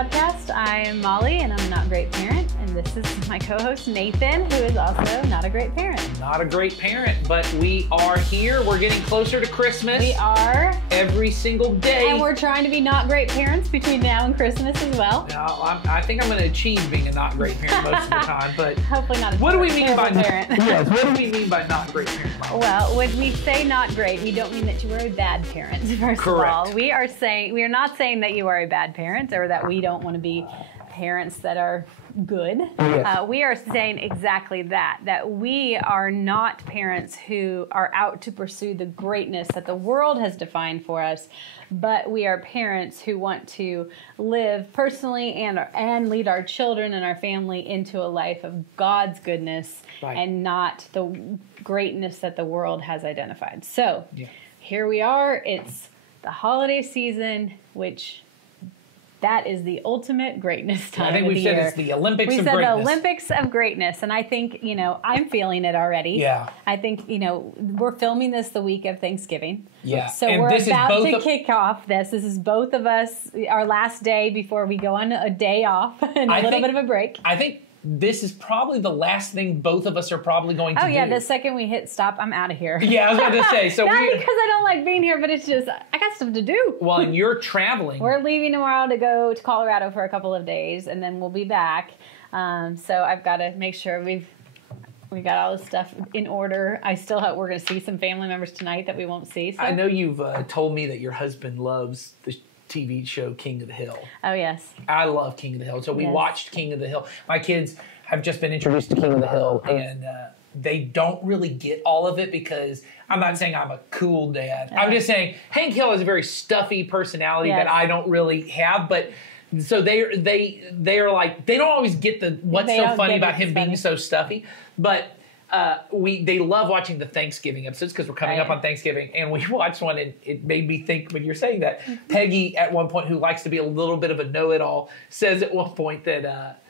podcast. I am Molly, and I'm a not great parent. And this is my co-host Nathan, who is also not a great parent. Not a great parent, but we are here. We're getting closer to Christmas. We are. Every single day. And we're trying to be not great parents between now and Christmas as well. I think I'm going to achieve being a not great parent most of the time, but hopefully not. What do we mean by parent? Yes, what do we mean by not great parent? Well, when we say not great, we don't mean that you are a bad parent. First Correct. of all, we are not saying that you are a bad parent or that we don't want to be parents that are good. Yes. We are saying exactly that we are not parents who are out to pursue the greatness that the world has defined for us, but we are parents who want to live personally and lead our children and our family into a life of God's goodness, right, and not the greatness that the world has identified. So here we are. It's the holiday season, which that is the ultimate greatness time. I think we said year. it's the Olympics of greatness. We said the greatness. Olympics of greatness. And I think, I'm feeling it already. Yeah. I think, we're filming this the week of Thanksgiving. Yeah. So and we're this about is to kick off this. This is both of us, our last day before we go on a day off and a little bit of a break. I think this is probably the last thing both of us are probably going to do. Oh, yeah. The second we hit stop, I'm out of here. Yeah, I was about to say. So Not because I don't like being here, but it's just, I got stuff to do. Well, and you're traveling. We're leaving tomorrow to go to Colorado for a couple of days, and then we'll be back. So I've got to make sure we got all this stuff in order. We're going to see some family members tonight that we won't see. So. I know you've told me that your husband loves the TV show King of the Hill. Oh, yes. I love King of the Hill. So we watched King of the Hill. My kids have just been introduced to King of the Hill, and they don't really get all of it because I'm not saying I'm a cool dad. I'm just saying Hank Hill has a very stuffy personality that I don't really have, but so they're like, they don't always get what's so funny about him being so stuffy, but they love watching the Thanksgiving episodes because we're coming up on Thanksgiving, and we watched one, and it made me think when you're saying that. Peggy, at one point, who likes to be a little bit of a know-it-all, says at one point that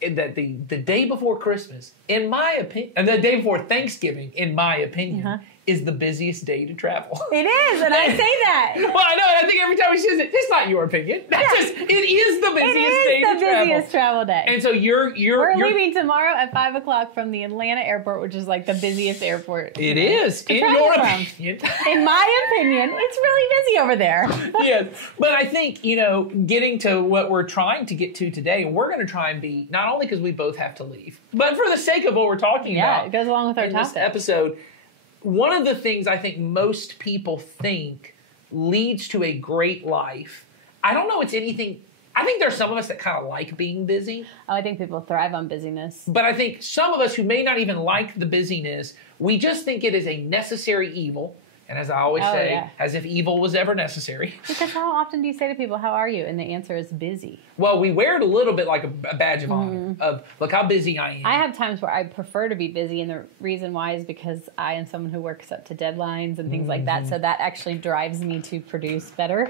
the day before Christmas, in my opinion, and the day before Thanksgiving, in my opinion, is the busiest day to travel. It is, and I say that. Well, I know, and I think every time she says it, it's not your opinion. That's just, it is the busiest day to travel. It is the busiest travel day. And so we're leaving tomorrow at 5 o'clock from the Atlanta airport, which is like the busiest airport. It is, in your opinion. In my opinion, it's really busy over there. Yes, but I think, getting to what we're trying to get to today, and we're going to try and be, not only because we both have to leave, but for the sake of what we're talking about. Yeah, it goes along with our in topic. this episode. One of the things I think most people think leads to a great life, I don't know it's anything. I think there's some of us that kind of like being busy. Oh, I think people thrive on busyness. But I think some of us who may not even like the busyness, we just think it is a necessary evil. And as I always say, as if evil was ever necessary. Because how often do you say to people, how are you? And the answer is busy. Well, we wear it a little bit like a badge of honor of, look how busy I am. I have times where I prefer to be busy, and the reason why is because I am someone who works up to deadlines and things like that, so that actually drives me to produce better,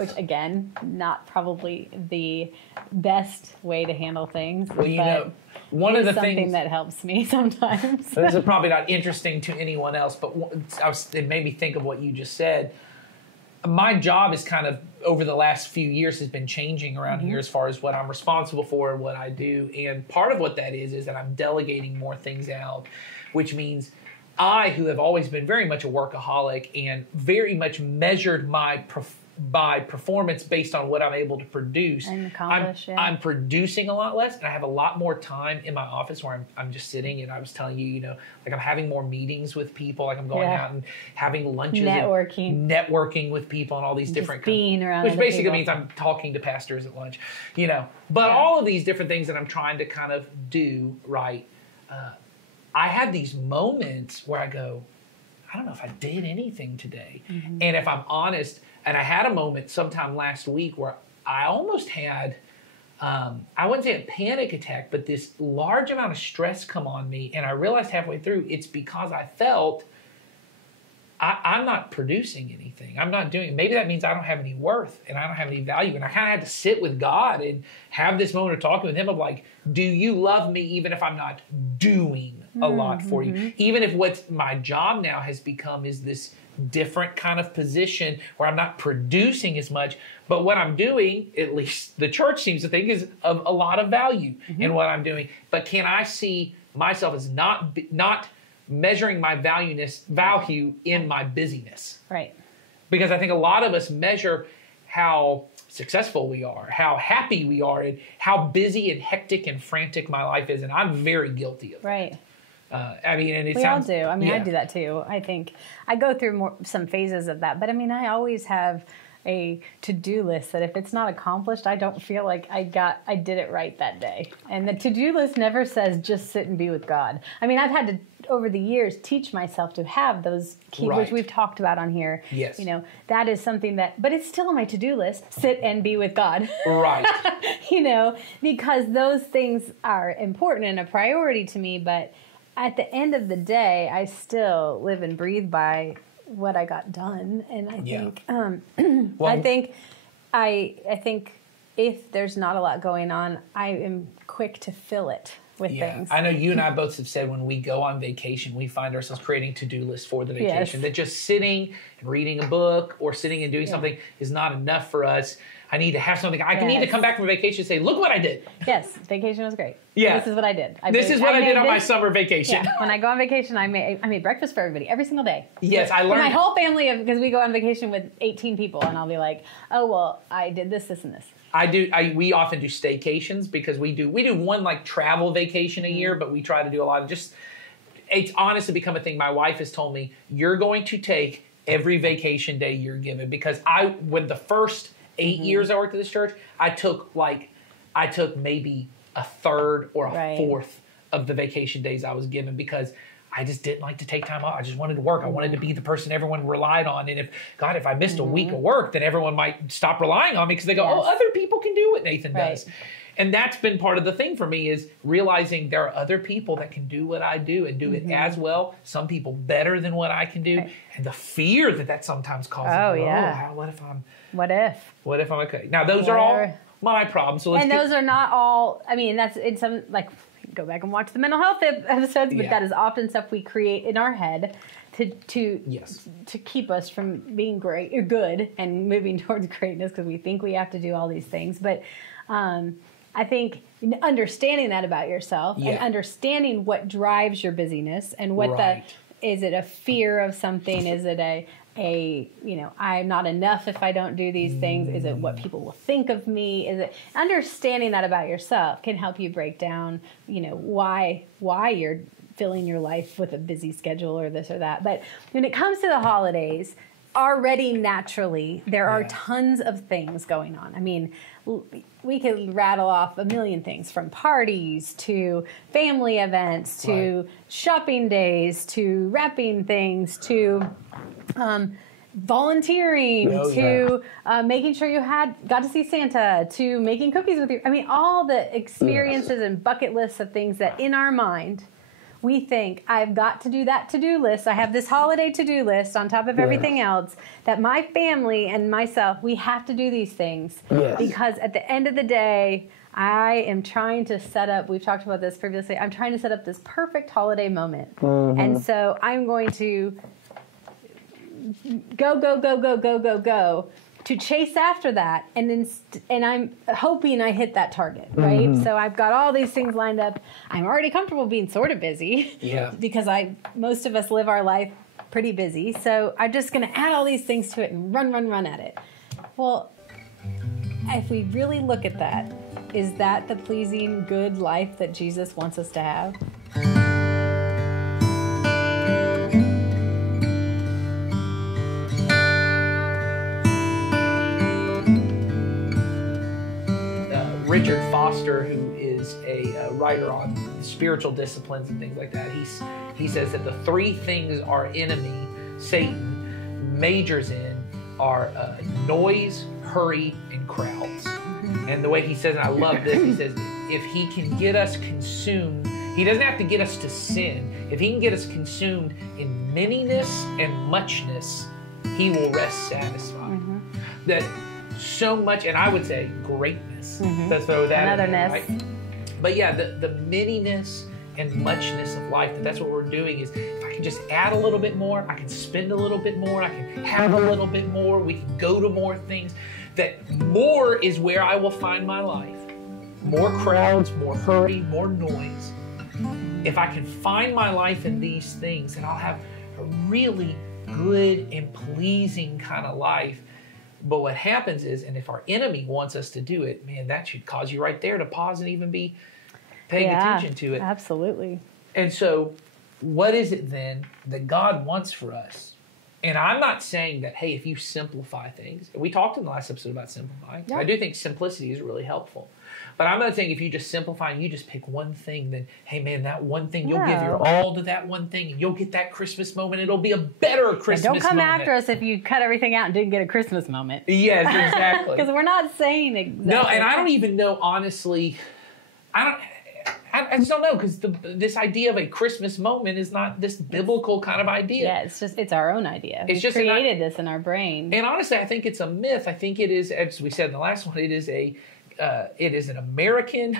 which, again, not probably the best way to handle things. Well, one of the something things that helps me sometimes. This is probably not interesting to anyone else, but it made me think of what you just said. My job is kind of, over the last few years, has been changing around here as far as what I'm responsible for and what I do. And part of what that is that I'm delegating more things out, which means I, who have always been very much a workaholic and very much measured my performance based on what I'm able to produce, and accomplish, I'm producing a lot less, and I have a lot more time in my office where I'm just sitting, and I was telling you, like I'm having more meetings with people, like I'm going out and having lunches, networking with people, and all these different being around, which basically means I'm talking to pastors at lunch, But all of these different things that I'm trying to kind of do right. I have these moments where I go, I don't know if I did anything today, and if I'm honest. And I had a moment sometime last week where I almost had, I wouldn't say a panic attack, but this large amount of stress come on me. And I realized halfway through, it's because I felt I'm not producing anything. I'm not doing it. Maybe that means I don't have any worth and I don't have any value. And I kind of had to sit with God and have this moment of talking with him of like, do you love me even if I'm not doing a lot for you? Even if what my job now has become is this different kind of position where I'm not producing as much, but what I'm doing, at least the church seems to think, is of a lot of value in what I'm doing. But can I see myself as not measuring my value in my busyness? Right. Because I think a lot of us measure how successful we are, how happy we are, and how busy and hectic and frantic my life is. And I'm very guilty of that. Right. I mean, and it we sounds, all do. I mean, yeah. I do that too. I think I go through some phases of that. But I mean, I always have a to-do list that if it's not accomplished, I don't feel like I did it right that day. And the to-do list never says just sit and be with God. I mean, I've had to, over the years, teach myself to have those key, which we've talked about on here. Yes. You know, that is something that, but it's still on my to-do list, sit and be with God. Right. You know, because those things are important and a priority to me, but at the end of the day, I still live and breathe by what I got done, and I think I think if there's not a lot going on, I am quick to fill it with things. I know you and I both have said when we go on vacation, we find ourselves creating to-do lists for the vacation. That just sitting and reading a book or sitting and doing something is not enough for us. I need to have something. I need to come back from vacation and say, look what I did. Yes, vacation was great. Yeah. This is what I did. This is what I did on my summer vacation. Yeah. When I go on vacation, I made breakfast for everybody every single day. Yes, I learned. For my whole family, because we go on vacation with 18 people, and I'll be like, oh, well, I did this, this, and this. We often do staycations because we do one like travel vacation a year, but we try to do a lot of it's honestly become a thing. My wife has told me, you're going to take every vacation day you're given, because when the first 8 years I worked at this church, I took maybe a third or a fourth of the vacation days I was given, because I just didn't like to take time off. I just wanted to work. I wanted to be the person everyone relied on. And if I missed a week of work, then everyone might stop relying on me because they go, oh, other people can do what Nathan does. And that's been part of the thing for me, is realizing there are other people that can do what I do and do it as well. Some people better than what I can do. Right. And the fear that sometimes causes. What if I'm okay? Now, those are all my problems. So those are not all, I mean, that's in some, like, go back and watch the mental health episodes, but that is often stuff we create in our head to keep us from being great or good and moving towards greatness, because we think we have to do all these things. But I think understanding that about yourself and understanding what drives your busyness and what is it a fear of something? Is it I'm not enough if I don't do these things? Is it what people will think of me? Is it understanding that about yourself can help you break down, why you're filling your life with a busy schedule or this or that. But when it comes to the holidays, already naturally, there are tons of things going on. I mean, we could rattle off a million things, from parties to family events to shopping days to wrapping things to volunteering to making sure you got to see Santa, to making cookies with you. I mean, all the experiences and bucket lists of things that in our mind we think, I've got to do that to-do list. I have this holiday to-do list on top of everything else, that my family and myself, we have to do these things. Yes. Because at the end of the day, I am trying to set up, we've talked about this previously, I'm trying to set up this perfect holiday moment. Mm-hmm. And so I'm going to go to chase after that, and I'm hoping I hit that target, right? Mm-hmm. So I've got all these things lined up. I'm already comfortable being sort of busy, because most of us live our life pretty busy. So I'm just going to add all these things to it and run at it. Well, if we really look at that, is that the pleasing, good life that Jesus wants us to have? Richard Foster, who is a writer on spiritual disciplines and things like that, he says that the three things our enemy, Satan, majors in are noise, hurry, and crowds. Mm-hmm. And the way he says, and I love this, he says, if he can get us consumed, he doesn't have to get us to sin. If he can get us consumed in manyness and muchness, he will rest satisfied. Mm-hmm. That so much, and I would say greatness. Mm-hmm. Let's throw that in there, right? But yeah, the manyness and muchness of life, that's what we're doing is if I can just add a little bit more, I can spend a little bit more, I can have a little bit more, we can go to more things, that more is where I will find my life. More crowds, more hurry, more noise. If I can find my life in these things, then I'll have a really good and pleasing kind of life. But what happens is, and if our enemy wants us to do it, man, that should cause you right there to pause and even be paying attention to it. Absolutely. And so what is it then that God wants for us? And I'm not saying that, hey, if you simplify things, we talked in the last episode about simplifying. Yeah. I do think simplicity is really helpful. But I'm not saying if you just simplify and you just pick one thing, then, hey, man, that one thing, you'll give your all to that one thing, and you'll get that Christmas moment. It'll be a better Christmas moment. Don't come after us if you cut everything out and didn't get a Christmas moment. Yes, exactly. Because we're not saying exactly. No, and I don't even know, honestly, I just don't know, because this idea of a Christmas moment is not this biblical kind of idea. Yeah, it's our own idea. We created this in our brain. And honestly, I think it's a myth. I think it is, as we said in the last one, it is an American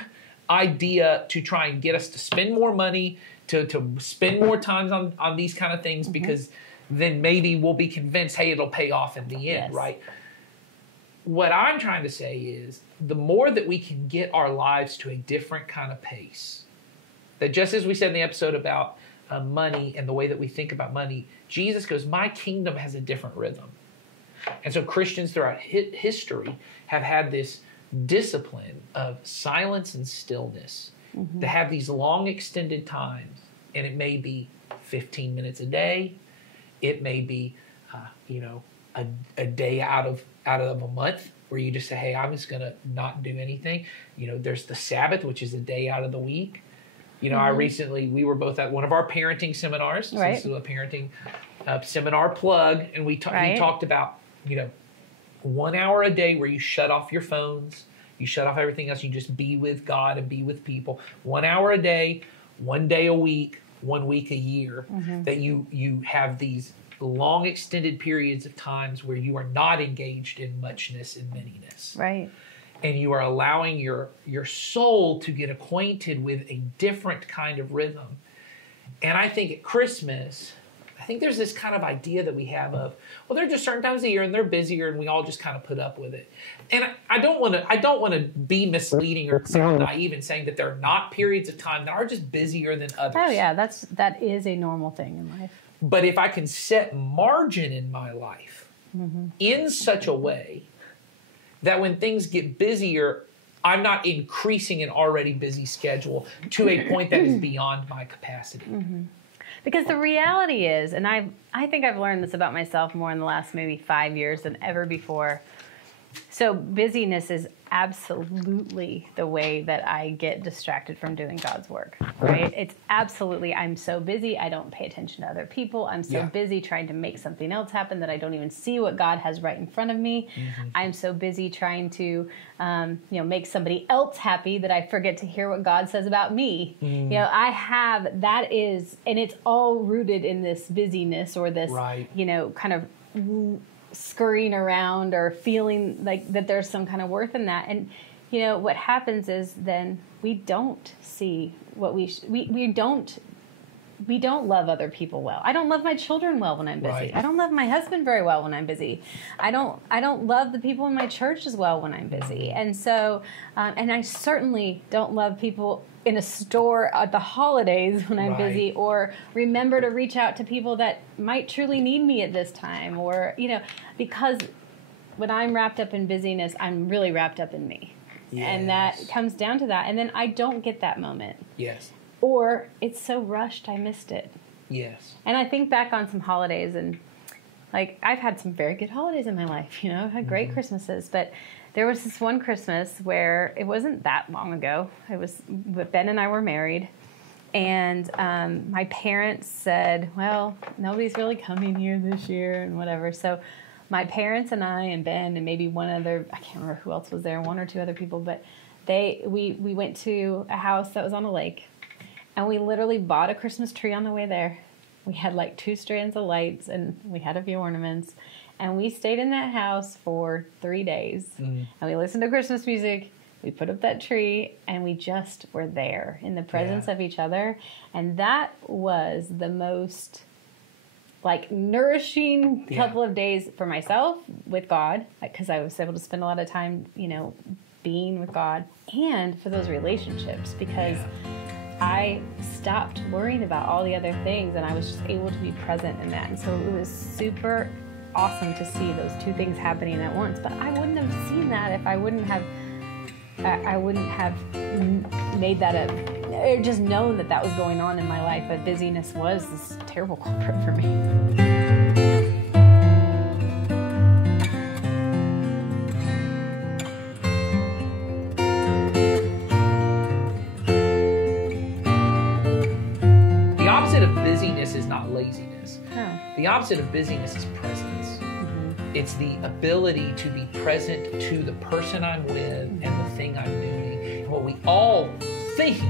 idea to try and get us to spend more money, to spend more time on these kind of things, because then maybe we'll be convinced, hey, it'll pay off in the end, right? What I'm trying to say is the more that we can get our lives to a different kind of pace, that just as we said in the episode about money and the way that we think about money, Jesus goes, my kingdom has a different rhythm. And so Christians throughout history have had this discipline of silence and stillness, to have these long extended times. And it may be 15 minutes a day. It may be, a day out of a month where you just say, hey, I'm just going to not do anything. There's the Sabbath, which is a day out of the week. We were both at one of our parenting seminars. Right. So this is a parenting seminar plug. And he talked about, 1 hour a day where you shut off your phones, you shut off everything else, you just be with God and be with people. 1 hour a day, 1 day a week, 1 week a year, that you have these long extended periods of times where you are not engaged in muchness and manyness. Right. And you are allowing your soul to get acquainted with a different kind of rhythm. And I think at Christmas, I think there's this kind of idea that we have of, well, there are just certain times of the year and they're busier and we all just kind of put up with it. And I don't want to be misleading or naive in saying that there are not periods of time that are just busier than others. Oh yeah, that is a normal thing in life. But if I can set margin in my life in such a way that when things get busier, I'm not increasing an already busy schedule to a point that is beyond my capacity. Because the reality is, and I think I've learned this about myself more in the last maybe 5 years than ever before. So busyness is absolutely the way that I get distracted from doing God's work, right? It's absolutely, I'm so busy, I don't pay attention to other people. I'm so busy trying to make something else happen that I don't even see what God has right in front of me. I'm so busy trying to, make somebody else happy that I forget to hear what God says about me. And it's all rooted in this busyness or this, kind of scurrying around or feeling like that there's some kind of worth in that. And what happens is then we don't see what we don't love other people well. I don't love my children well when I'm busy. I don't love my husband very well when I'm busy. I don't love the people in my church as well when I'm busy. And so and I certainly don't love people in a store at the holidays when I'm busy, or remember to reach out to people that might truly need me at this time, or, because when I'm wrapped up in busyness, I'm really wrapped up in me. Yes. And that comes down to that. And then I don't get that moment. Yes. Or it's so rushed, I missed it. Yes. And I think back on some holidays, and I've had some very good holidays in my life, I've had great Christmases, but there was this one Christmas where it wasn't that long ago. It was, Ben and I were married, and my parents said, well, nobody's really coming here this year and whatever. So my parents and I and Ben and maybe one other, I can't remember who else was there, one or two other people, but we went to a house that was on a lake, and we literally bought a Christmas tree on the way there. We had 2 strands of lights, and we had a few ornaments. And we stayed in that house for 3 days. And we listened to Christmas music, we put up that tree, and we just were there in the presence of each other. And that was the most like nourishing couple of days for myself with God, because I was able to spend a lot of time, you know, being with God, and for those relationships, because I stopped worrying about all the other things, and I was just able to be present in that. And so it was super awesome to see those two things happening at once. But I wouldn't have seen that if I wouldn't have made that or just known that that was going on in my life. That busyness was this terrible culprit for me. Busyness is not laziness. The opposite of busyness is presence. It's the ability to be present to the person I'm with and the thing I'm doing. And what we all think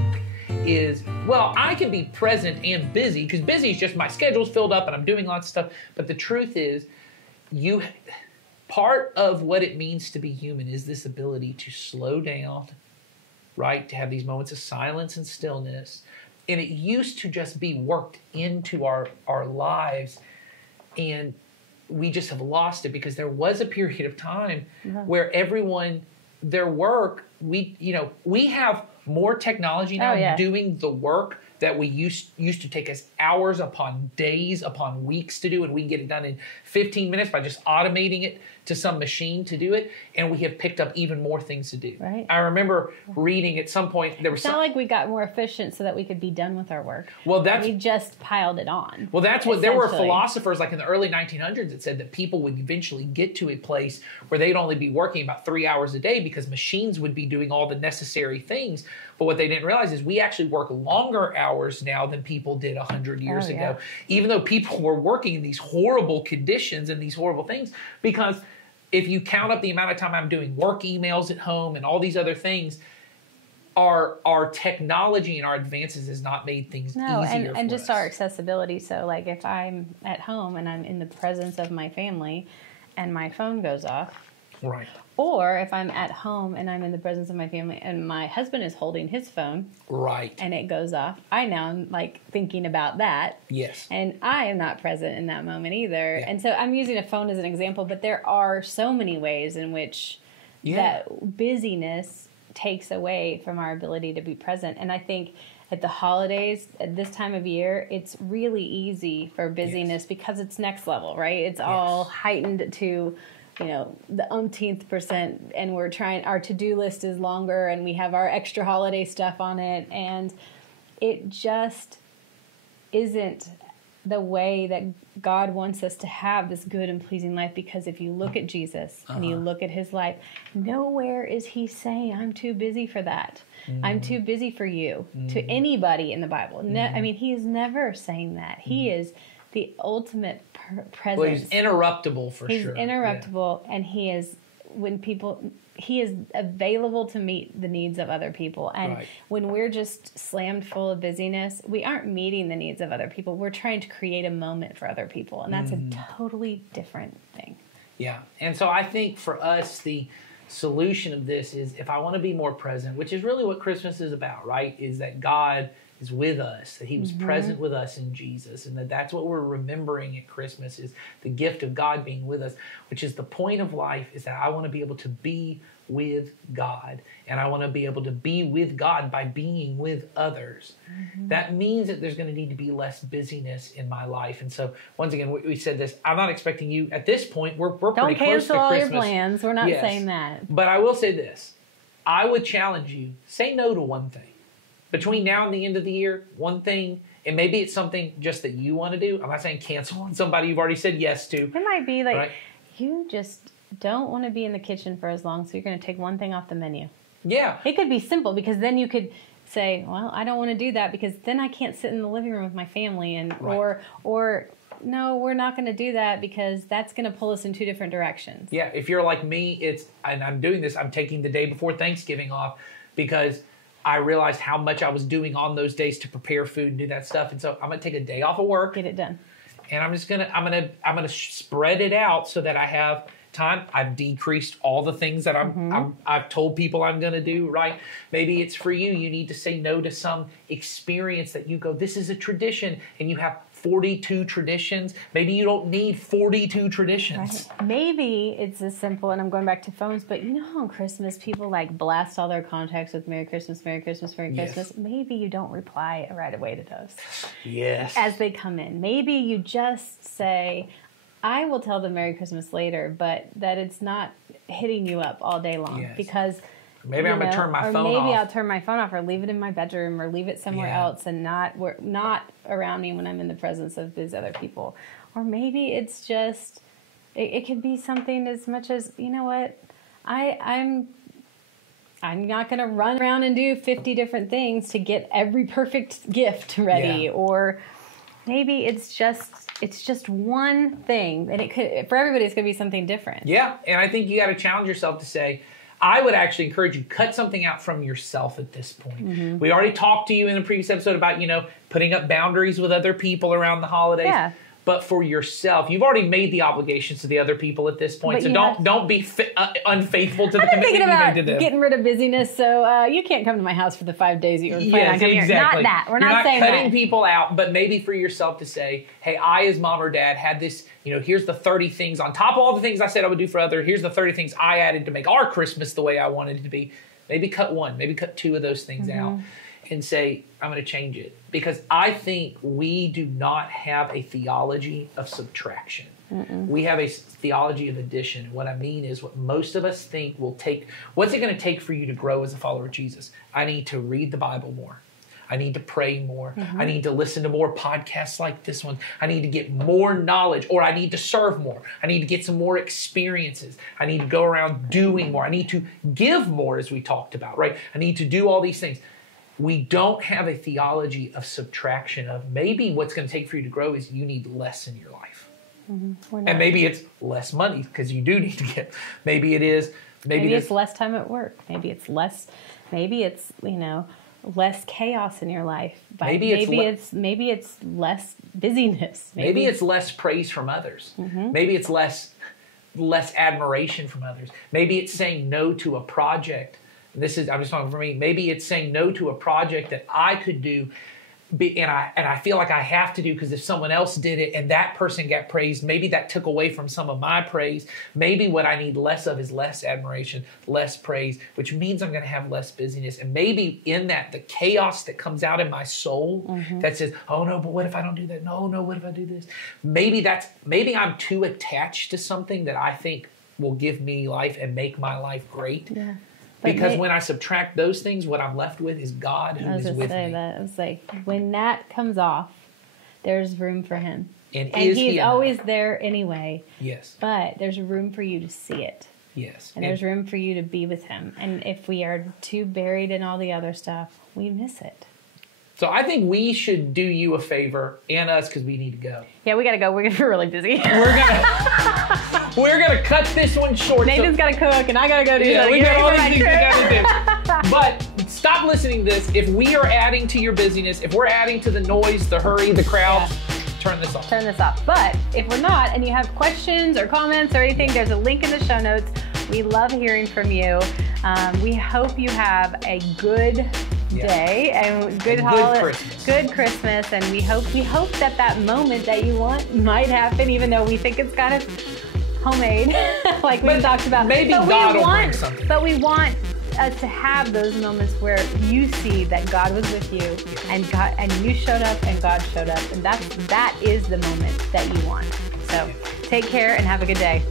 is, well, I can be present and busy, because busy is just my schedule's filled up and I'm doing lots of stuff. But the truth is, part of what it means to be human is this ability to slow down, right? To have these moments of silence and stillness. And it used to just be worked into our lives, and we just have lost it, because there was a period of time where everyone, their work, we have more technology now doing the work that we used to take us hours upon days upon weeks to do, and we can get it done in 15 minutes by just automating it to some machine to do it, and we have picked up even more things to do. Right. I remember reading at some point there was it's not like we got more efficient so that we could be done with our work. Well, we just piled it on. Well, that's what there were philosophers like in the early 1900s that said that people would eventually get to a place where they'd only be working about 3 hours a day because machines would be doing all the necessary things. But what they didn't realize is we actually work longer hours now than people did 100 years ago, even though people were working in these horrible conditions and these horrible things. Because if you count up the amount of time I'm doing work emails at home and all these other things, our technology and our advances has not made things easier and for just us. our accessibility. So like if I'm at home and I'm in the presence of my family and my phone goes off, right. Or if I'm at home and I'm in the presence of my family and my husband is holding his phone, right, and it goes off, I now am like thinking about that. Yes. And I am not present in that moment either. Yeah. And so I'm using a phone as an example, but there are so many ways in which that busyness takes away from our ability to be present. And I think at the holidays, at this time of year, it's really easy for busyness because it's next level, right? It's all heightened to, you know, the umpteenth %, and we're trying, our to-do list is longer and we have our extra holiday stuff on it, and it just isn't the way that God wants us to have this good and pleasing life. Because if you look at Jesus and you look at his life, nowhere is he saying, I'm too busy for that. I'm too busy for you, to anybody in the Bible. I mean, he is never saying that. He is the ultimate presence. Well, he's interruptible for sure. He's interruptible, and he is he is available to meet the needs of other people. And when we're just slammed full of busyness, we aren't meeting the needs of other people. We're trying to create a moment for other people, and that's a totally different thing. Yeah, and so I think for us, the solution of this is, if I want to be more present, which is really what Christmas is about, right? Is that God is with us, that he was present with us in Jesus, and that's what we're remembering at Christmas, is the gift of God being with us, which is the point of life, is that I want to be able to be with God, and I want to be able to be with God by being with others. That means that there's going to need to be less busyness in my life. And so, once again, we said this, I'm not expecting you, at this point, we're pretty close to Christmas. Don't cancel all your plans. We're not saying that. But I will say this. I would challenge you, say no to one thing. Between now and the end of the year, one thing, and maybe it's something just that you want to do. I'm not saying cancel on somebody you've already said yes to. It might be like, you just don't want to be in the kitchen for as long, so you're going to take one thing off the menu. Yeah. It could be simple, because then you could say, well, I don't want to do that because then I can't sit in the living room with my family, and or no, we're not going to do that because that's going to pull us in two different directions. Yeah, if you're like me, and I'm doing this, I'm taking the day before Thanksgiving off because I realized how much I was doing on those days to prepare food and do that stuff. And so I'm going to take a day off of work. Get it done. And I'm just going to, I'm going to spread it out so that I have time. I've decreased all the things that I've told people I'm going to do, right? Maybe it's for you. You need to say no to some experience that you go, this is a tradition, and you have 42 traditions. Maybe you don't need 42 traditions. Right. Maybe it's as simple, and I'm going back to phones, but you know how on Christmas people like blast all their contacts with Merry Christmas, Merry Christmas, Merry Christmas? Maybe you don't reply right away to those. Yes. As they come in. Maybe you just say, I will tell them Merry Christmas later, but that it's not hitting you up all day long. Yes. Because maybe I'm going to turn my phone off. Or maybe I'll turn my phone off or leave it in my bedroom or leave it somewhere else and not around me when I'm in the presence of these other people. Or maybe it's just, it could be something as much as, you know what, I'm not going to run around and do 50 different things to get every perfect gift ready. Or maybe it's just one thing, and it could, for everybody, it's going to be something different. Yeah, and I think you got to challenge yourself to say, I would actually encourage you, cut something out from yourself at this point. We already talked to you in the previous episode about, putting up boundaries with other people around the holidays. Yeah. But for yourself, you've already made the obligations to the other people at this point. So don't be unfaithful to the commitment you made to them. Getting rid of busyness, so you can't come to my house for the 5 days that you were planning on coming here. Not that. We're not saying that. You're not cutting people out, but maybe for yourself to say, hey, I as mom or dad had this, here's the 30 things on top of all the things I said I would do for others. Here's the 30 things I added to make our Christmas the way I wanted it to be. Maybe cut one, maybe cut 2 of those things out and say, I'm going to change it. Because I think we do not have a theology of subtraction. We have a theology of addition. What I mean is what most of us think will take, what's it going to take for you to grow as a follower of Jesus? I need to read the Bible more. I need to pray more. I need to listen to more podcasts like this one. I need to get more knowledge, or I need to serve more. I need to get some more experiences. I need to go around doing more. I need to give more, as we talked about, right? I need to do all these things. We don't have a theology of subtraction of maybe what's going to take for you to grow is you need less in your life. And maybe it's less money because you do need to get, maybe it's less time at work. Maybe it's less chaos in your life. Maybe it's less busyness. Maybe it's less praise from others. Maybe it's less admiration from others. Maybe it's saying no to a project. I'm just talking for me. Maybe it's saying no to a project that I could do, and I feel like I have to do because if someone else did it and that person got praised, maybe that took away from some of my praise. Maybe what I need less of is less admiration, less praise, which means I'm going to have less busyness. And maybe in that, the chaos that comes out in my soul that says, oh no, but what if I don't do that? No, what if I do this? Maybe I'm too attached to something that I think will give me life and make my life great. Yeah. Because when I subtract those things, what I'm left with is God who is with me. I was like, when that comes off, there's room for him. And he's always there anyway. Yes. But there's room for you to see it. Yes. And there's room for you to be with him. And if we are too buried in all the other stuff, we miss it. So I think we should do you a favor and us because we need to go. Yeah, we got to go. We're really busy. We're gonna cut this one short. Nathan's got to cook, and I got to go do something. We got all these things we got to do. But stop listening to this. If we are adding to your busyness, if we're adding to the noise, the hurry, the crowd, turn this off. Turn this off. But if we're not, and you have questions or comments or anything, there's a link in the show notes. We love hearing from you. We hope you have a good day and good Christmas, and we hope that moment that you want might happen, even though we think it's kind of homemade, like we talked about. Maybe God will bring something. But we want us to have those moments where you see that God was with you, and you showed up, and God showed up, and that is the moment that you want. So take care and have a good day.